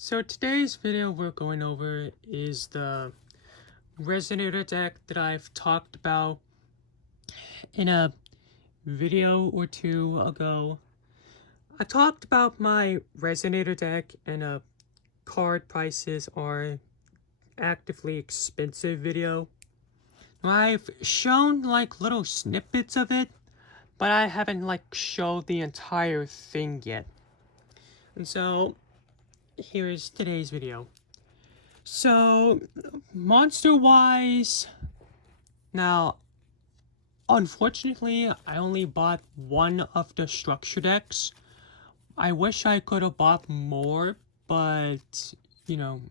So today's video we're going over is the resonator deck that I've talked about in a video or two ago. I talked about my resonator deck and card prices are actively expensive video. I've shown like little snippets of it, but I haven't like showed the entire thing yet. And so here's today's video. So, monster-wise, now, unfortunately, I only bought one of the structure decks. I wish I could have bought more, but, you know,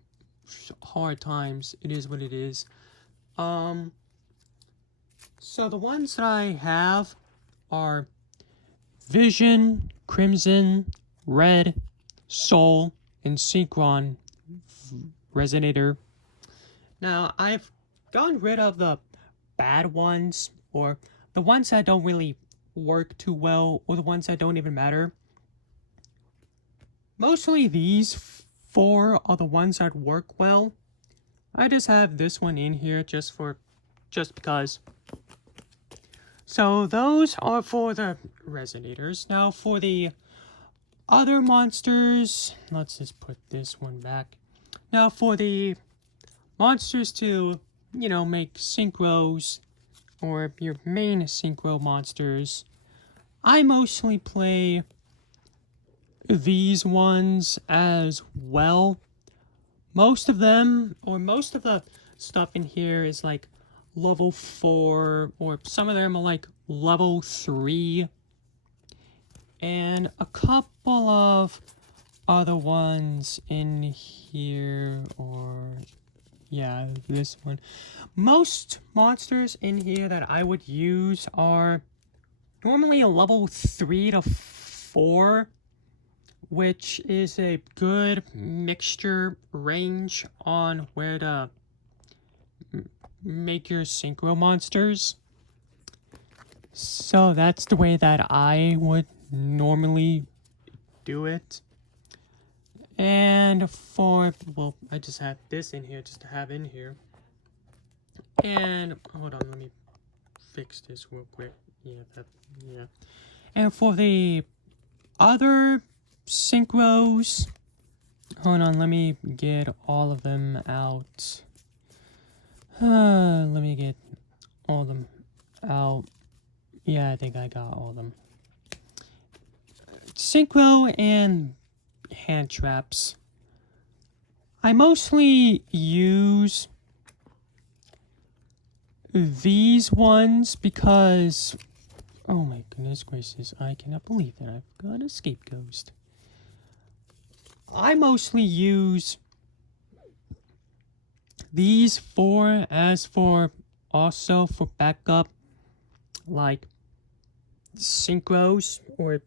hard times, it is what it is. So the ones that I have are Vision, Crimson, Red, Soul, and Synchron Resonator. Now, I've gotten rid of the bad ones, or the ones that don't really work too well, or the ones that don't even matter. Mostly these four are the ones that work well. I just have this one in here just because. So those are for the resonators. Now for the other monsters, let's just put this one back. Now for the monsters to, make synchros, or your main synchro monsters, I mostly play these ones as well. Most of them, or most of the stuff in here is like level 4, or some of them are like level 3. And a couple of other ones in here, or yeah, this one. Most monsters in here that I would use are normally a level 3 to 4, which is a good mixture range on where to make your synchro monsters. So that's the way that I would normally do it. And well, I just have this in here just to have in here. And hold on, let me fix this real quick. Yeah. And for the other synchros, hold on, let me get all of them out. Let me get all of them out. Yeah, I think I got all of them. Synchro and hand traps. I mostly use these ones because, oh my goodness gracious, I cannot believe that I've got a scapegoat. I mostly use these four also for backup, like synchros or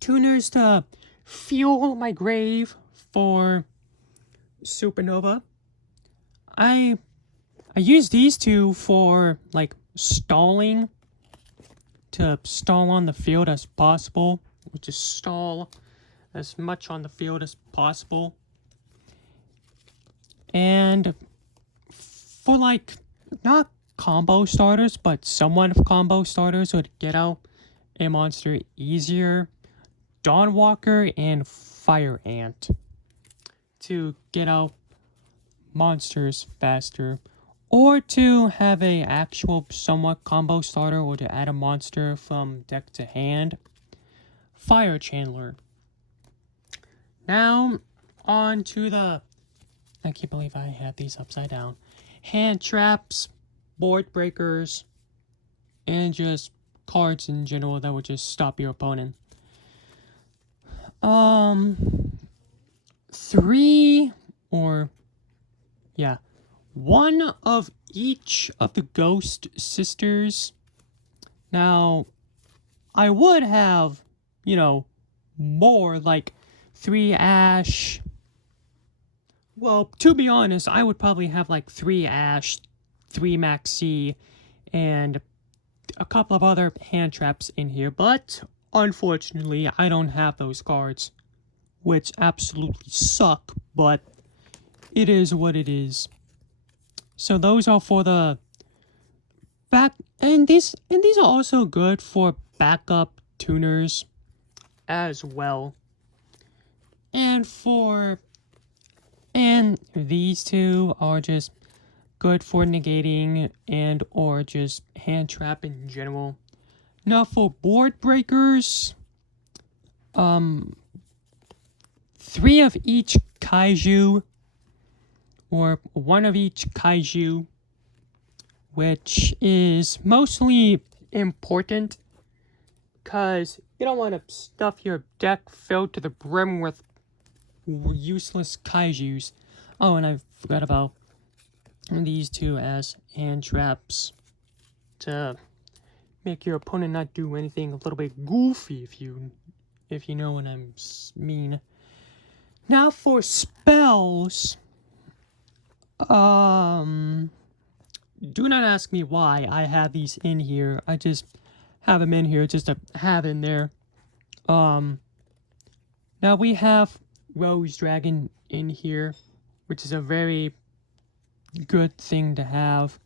tuners to fuel my grave for supernova. I use these two for like stalling, to stall on the field as possible, which is stall as much on the field as possible. And for like not combo starters, but somewhat of combo starters would get out a monster easier, Dawnwalker and Fire Ant, to get out monsters faster, or to have a actual somewhat combo starter, or to add a monster from deck to hand, Fire Chandler. Now on to the, I can't believe I had these upside down, hand traps, board breakers, and just cards in general that would just stop your opponent. 3 or yeah, one of each of the Ghost Sisters. Now, I would have, more, like 3 Ash. Well, to be honest, I would probably have like 3 Ash, 3 Maxi, and a couple of other hand traps in here, but unfortunately, I don't have those cards. which absolutely suck, but it is what it is. So those are for the back, and these are also good for backup tuners as well. And these two are just good for negating and or just hand trap in general. Now for board breakers, 3 of each kaiju, or 1 of each kaiju, which is mostly important because you don't want to stuff your deck filled to the brim with useless kaijus. Oh, and I forgot about these two as hand traps to make your opponent not do anything a little bit goofy, if you know what I mean. Now for spells, do not ask me why I have these in here. I just have them in here just to have in there. Now we have Rose Dragon in here, which is a very good thing to have.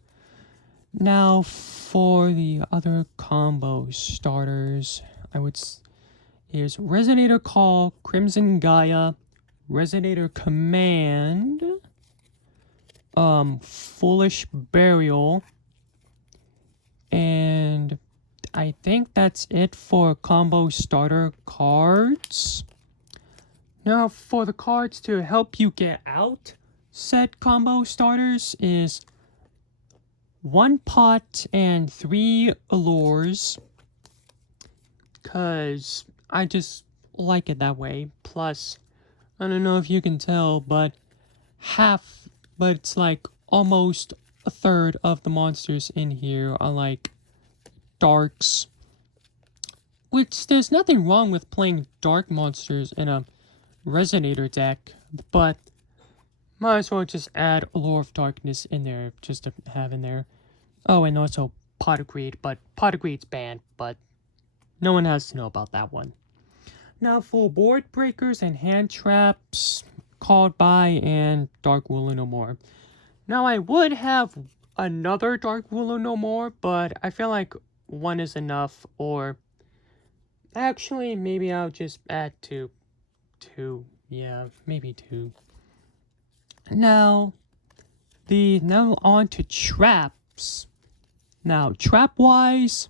Now for the other combo starters, is Resonator Call, Crimson Gaia, Resonator Command, Foolish Burial, and I think that's it for combo starter cards. Now for the cards to help you get out said combo starters is 1 pot and 3 allures, cause I just like it that way. Plus, I don't know if you can tell, but it's like almost a third of the monsters in here are like darks, which there's nothing wrong with playing dark monsters in a Resonator deck, but might as well just add Allure of Darkness in there just to have in there. Oh, and also Pot of Greed, but Pot of Greed's banned, but no one has to know about that one. Now for board breakers and hand traps, Called By and Dark Ruler No More. Now I would have another Dark Ruler No More, but I feel like 1 is enough, or actually maybe I'll just add 2. Yeah, maybe 2. Now on to traps. Now trap wise,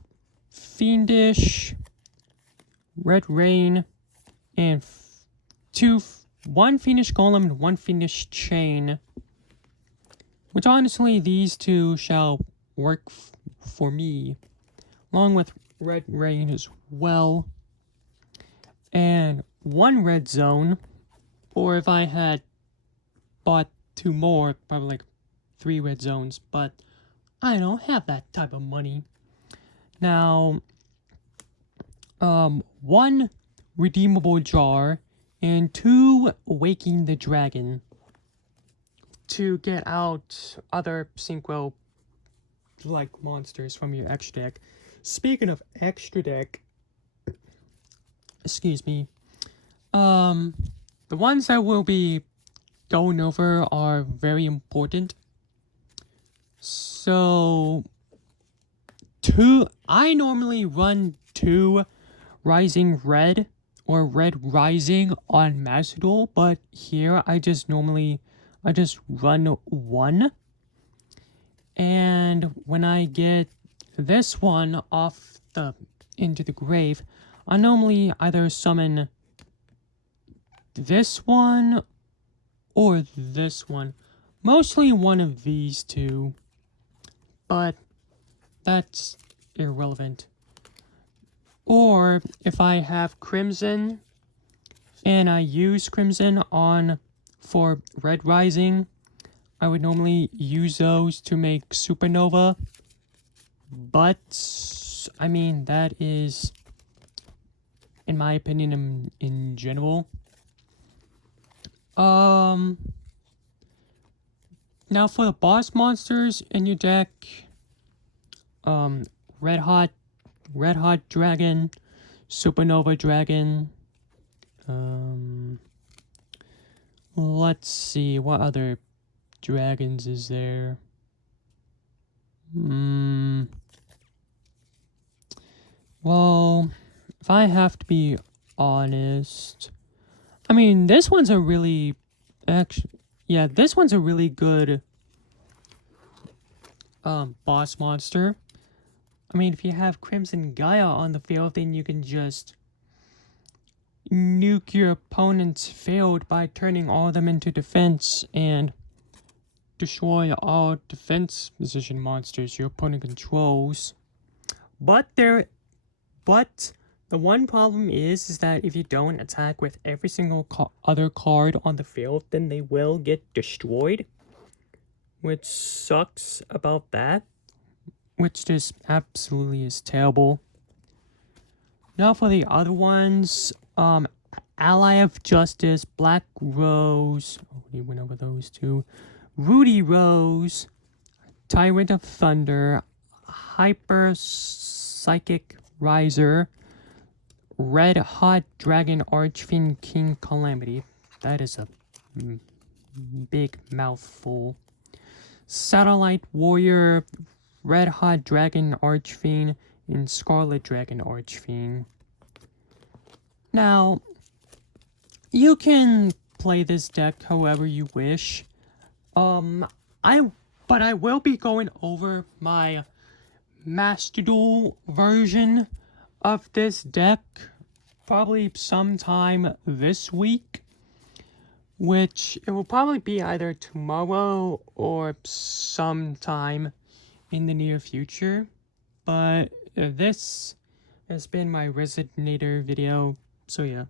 Fiendish, Red Rain, and 1 Fiendish Golem and 1 Fiendish Chain. Which honestly, these 2 shall work for me, along with Red Rain as well. And 1 Red Zone, or if I had bought 2 more, probably like 3 Red Zones, but I don't have that type of money. Now, 1 Redeemable Jar and 2 Waking the Dragon to get out other Synchro like monsters from your extra deck. Speaking of extra deck, excuse me, the ones that will be going over are very important. So I normally run 2 Rising Red or Red Rising on Master Duel, but here I just run 1. And when I get this one off into the grave, I normally either summon this one or this one. Mostly one of these 2. But that's irrelevant. Or if I have Crimson and I use Crimson for Red Rising, I would normally use those to make Supernova. But I mean, that is, in my opinion, in general. Now for the boss monsters in your deck, Red Hot Dragon, Supernova Dragon, Let's see, what other dragons is there? Well, if I have to be honest, I mean, this one's a really, this one's a really good boss monster. I mean, if you have Crimson Gaia on the field, then you can just nuke your opponent's field by turning all of them into defense and destroy all defense position monsters your opponent controls. But the one problem is that if you don't attack with every single other card on the field, then they will get destroyed, which sucks about that, which just absolutely is terrible. Now for the other ones, Ally of Justice, Black Rose, we went over those two, Rudy Rose, Tyrant of Thunder, Hyper Psychic Riser, Red Hot Dragon Archfiend King Calamity. That is a big mouthful. Satellite Warrior, Red Hot Dragon Archfiend, and Scarlet Dragon Archfiend. Now, you can play this deck however you wish. But I will be going over my Master Duel version of this deck probably sometime this week, which it will probably be either tomorrow or sometime in the near future. But this has been my resonator video, so yeah.